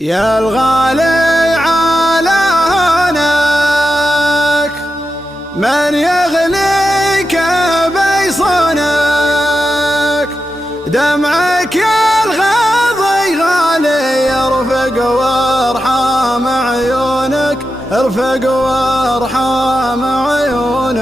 يا الغالي على هونك من يغنيك بيصونك، دمعك يا الغاضي غالي يرفق وارحام عيونك، ارفق وارحام عيونك.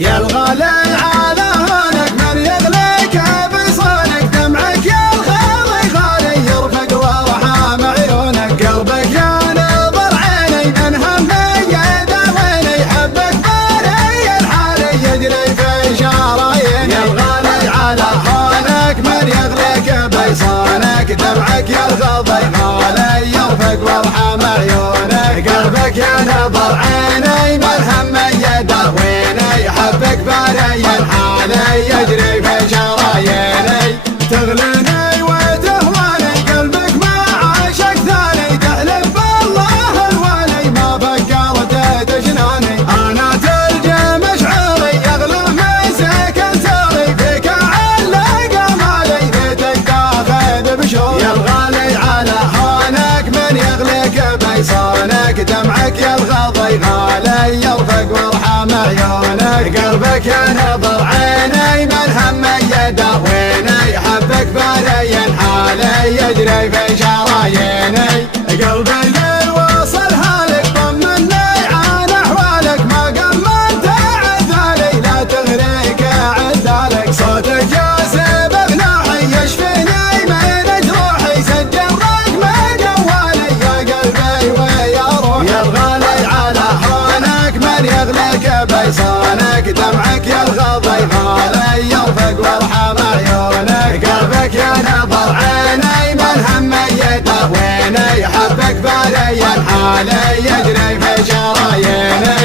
يا الغالي على هونك من يغنيك بيصونك، دمعك يا الغاضي غالي يرفق وارحام عيونك، قلبك يا نظر عيني من همي يداويني، حبك باري الحالي يجري في شراييني. يا الغالي على هونك من يغليك بيصونك، دمعك يا الغاضي غالي يرفق وارحام عيونك، قلبك يا نظر عيني من همي يداويني، حبك باري الحالي يجري في شراييني. تغليني وتهواني قلبك ما عاشق ثاني، تحلف بالله الوالي ما فكرت تجناني. انا تلجى مشعري يغلى مسك انساري، فيك علق مالي بيتك تاخذ بشوق. يا الغالي على هونك من يغليك بيصونك، دمعك يا الغاضي غالي يرفق وارحام عيونك، قلبك يا نظر عيني من همي يداويني، حبك باري الحالي يجري في شراييني. قلبي ليل وصل هالك طمني عن احوالك، ما قمنت عذالي لا تغريك عذالك، صوتك ياسب بناحي يشفيني من جروحي، سجل رقم جوالي يا قلبي ويا روحي. يا الغالي على هونك من يغليك بيصونك، دمعك يا الغاضي غالي يرفق وارحام عيونك، قلبك يا نظر عيني من همي يداويني، حبك باري الحالي يجري في شراييني.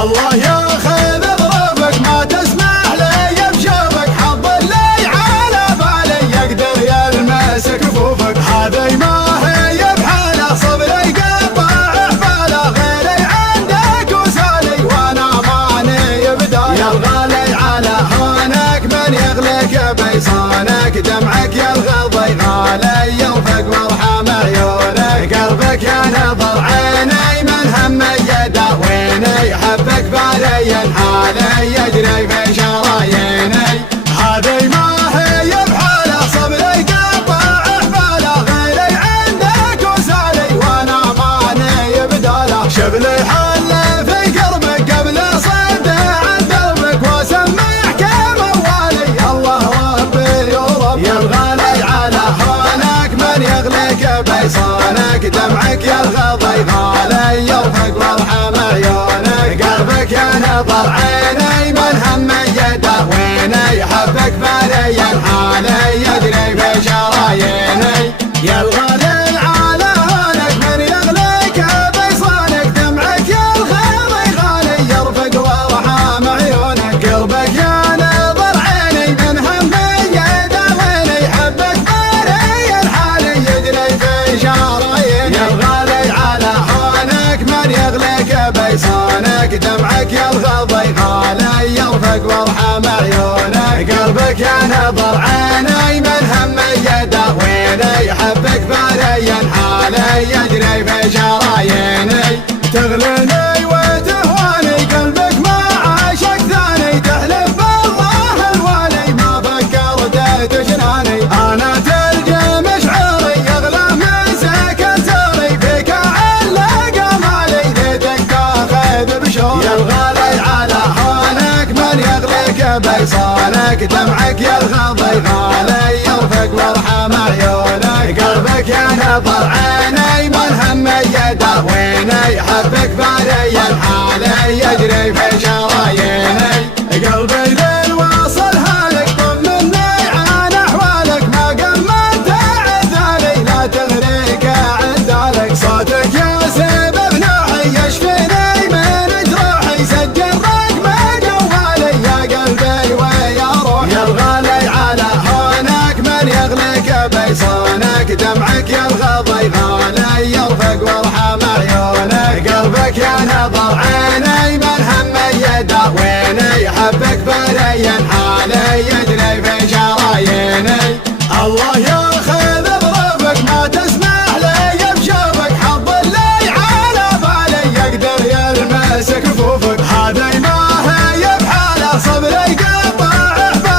الله ياخذ ظروفك ما تسمح لي بشوفك، حظ اللي على بالي يقدر يلمس كفوفك، هذي ما هي بحاله صبري قطع حباله، غيري عندك وسالي وانا ماني بدايه. يا الغالي على هونك من يغليك بيصونك، دمعك يا الغاضي غالي يرفق وارحام عيونك، قلبك يا نظر عيني من همي يداويني، حبك باري الحالي يجري في شراييني. هذي ما هي بحاله صبري قطع حباله، غيري عندك وسالي وانا ماني بداله، شبلي حل في قربك قبل صد عن دربك، واسمعك موالي الله ربي ورب. يا الغالي على هونك من يغليك بيصونك، دمعك يا الغاضي غالي يرفق وارحام عيونك، قلبك يا نظر عيني من همي يداويني، حبك باري الحالي يجري في شراييني. يا الغالي على هونك من يغليك بيصونك، دمعك يا الغاضي غالي يرفق وارحام عيونك، قلبك يا نظر عيني من همي يداويني، حبك باري الحالي يجري في شراييني. يا الغالي على هونك من يغليك بيصونك، دمعك يا الغاضي غالي يرفق وارحام عيونك، قلبك يا نظر عيني من همي يداويني، حبك باري الحالي يجري في شراييني. تغليني وتهواني قلبك ما عاشق ثاني، تحلف بالله الوالي ما فكرت تجناني. انا تلجى مشعري يغلى مسك انساري، فيك علق مالي ليتك تاخذ بشوق. يا الغالي على هونك من يغليك بيصونك، دمعك يا الغاضي غالي يرفق وارحام عيونك، قلبك يا نظر عيني من همي يداويني، حبك باري الحالي يجري في شراييني. قلبي ليل وصل هالك طمني عن احوالك، ما قمنت عذالي لا تغريك عذالك، صوتك ياسب بناحي يشفيني من جروحي، سجل رقم جوالي يا قلبي ويا روحي. يا الغالي على هونك من يغليك بيصونك، دمعك يا الغاضي غالي يرفق وارحام عيونك، قلبك يا نظر عيني من همي يداويني، حبك باري